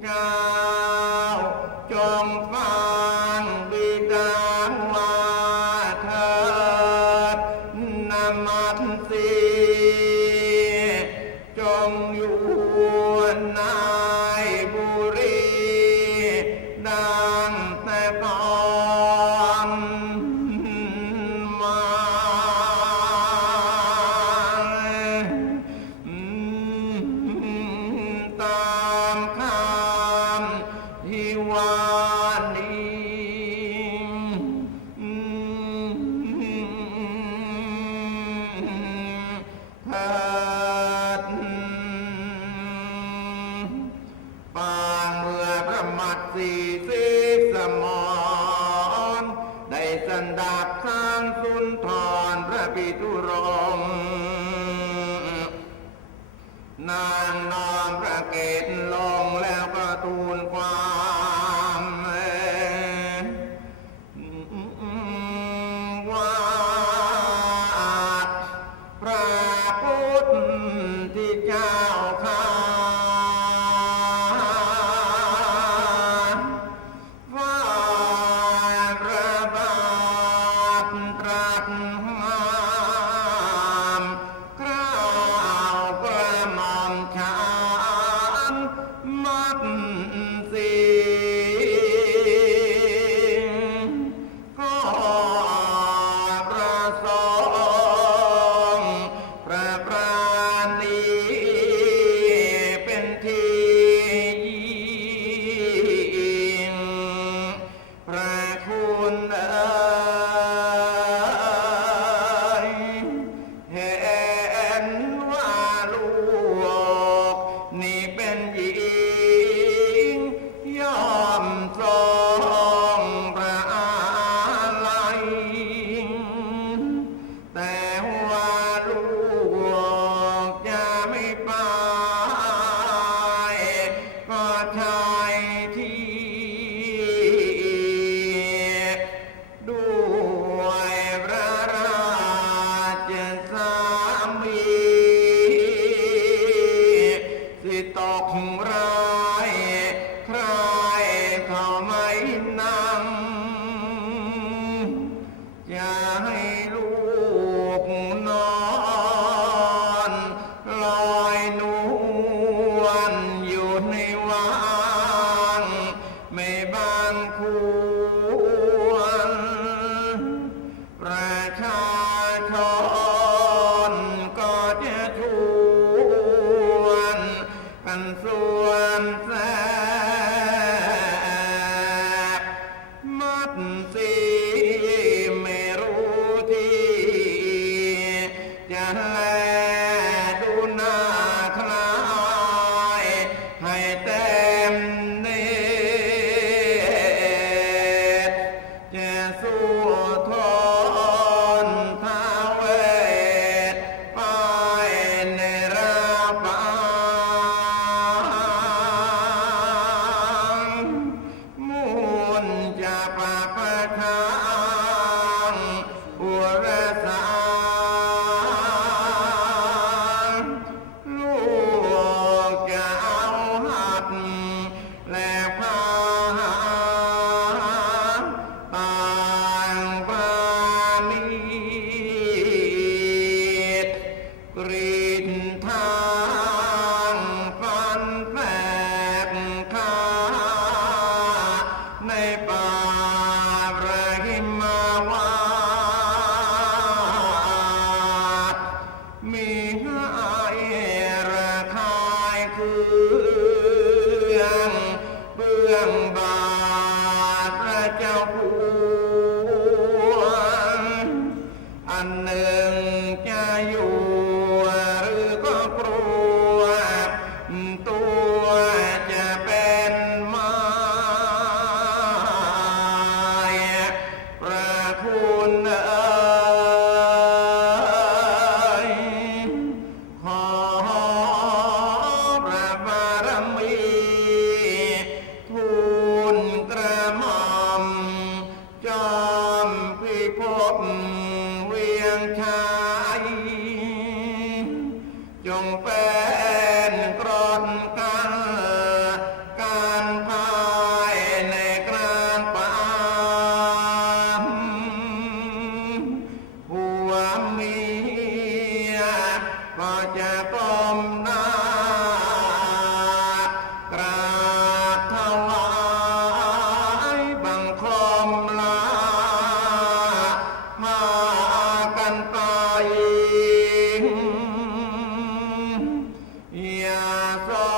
เจ้าจงฟังบิดาว่าเธอนมัสสีจงอยู่ในบุรีดังแต่ก่อ Uh... America. one อย่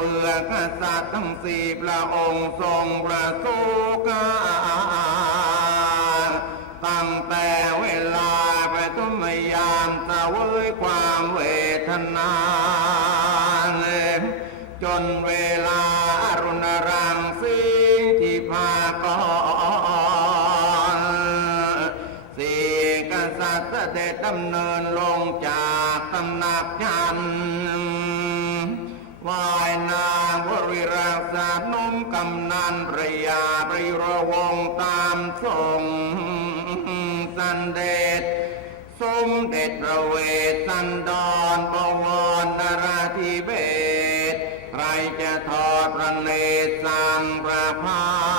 เมือกษัตริย์ทั้งสี่พระองค์ทรงประสูกาตั้งแต่เวลาไปทุมยามตะเวยความเวทนาจนเวลาอรุณรังสีที่พากรสี่กษัตริย์เสด็จดำเนินลงจากตำหนักยัน วายนางวริรักษานุ่มกำนันประยาปริรวงตามทรงสันเดชสมเด็จระเวสสันดรบวรนราธิเบศใครจะทอดพระเนตรสังประพา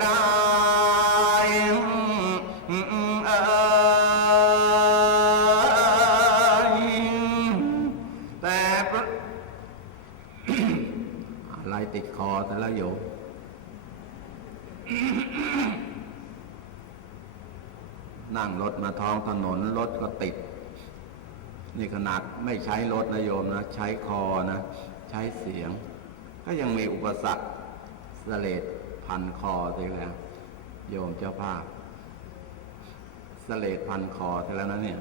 นได้เอยแต่อะไรติดคอแต่ละโยมนั่งรถมาท้องถนนรถก็ติด นี่ขนาดไม่ใช้รถนะโยมนะ ใช้คอนะ ใช้เสียง ก็ยังมีอุปสรรคเสลด พันคอไปแล้ว โยมเจ้าภาพสเลดพันคอไปแล้วนะเนี่ย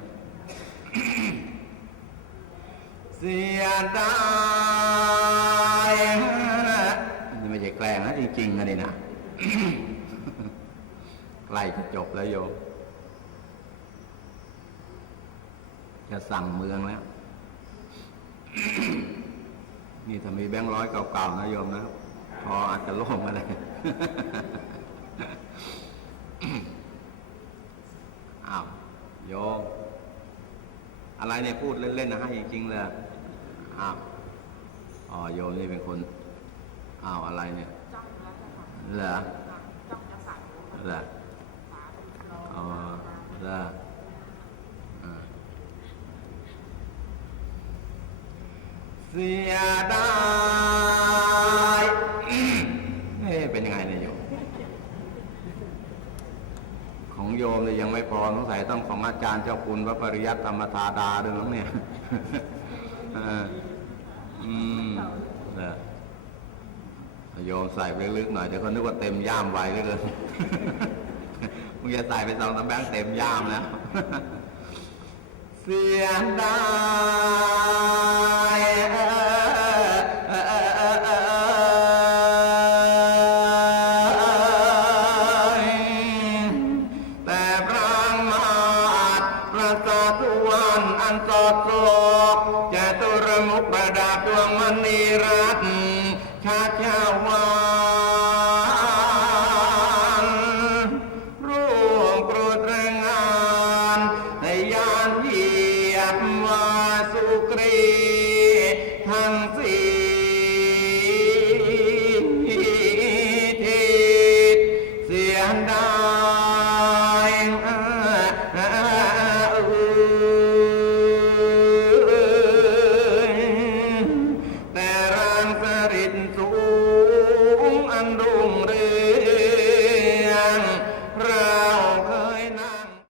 เสียดายนี่ไม่ใช่แกล้งนะจริงๆนะนี่นะใกล้จะจบแล้วโยม จะสั่งเมืองแล้ว นี่ถ้ามีแบงค์ร้อยเก่าๆนะโยมนะ พออาจจะโล่งก็ได้ อ้าวโยมอะไรเนี่ยพูดเล่นๆนะให้จริงๆเลยอ้าวอ๋อโยมนี่เป็นคนอ้าวอะไรเนี่ยจ้องแล้วนะคะเหรอจ้องจะละอ๋อละอ่าเสียดายเอ๊ะเป็นยังไงเนี่ยโยม ของโยม เนี่ยยังไม่พอสงสัยต้องของอาจารย์เจ้าคุณพระปริยัติธรรมธาดาด้วยมั้งเนี่ยอืมโยมใส่ไปลึกๆหน่อยเดี๋ยวเขานึกว่าเต็มย่ามไว้เลยมึงจะใส่ไปสองสามแบงค์เต็มย่ามแล้ว เสียดาย สอดวันอันสอดโศ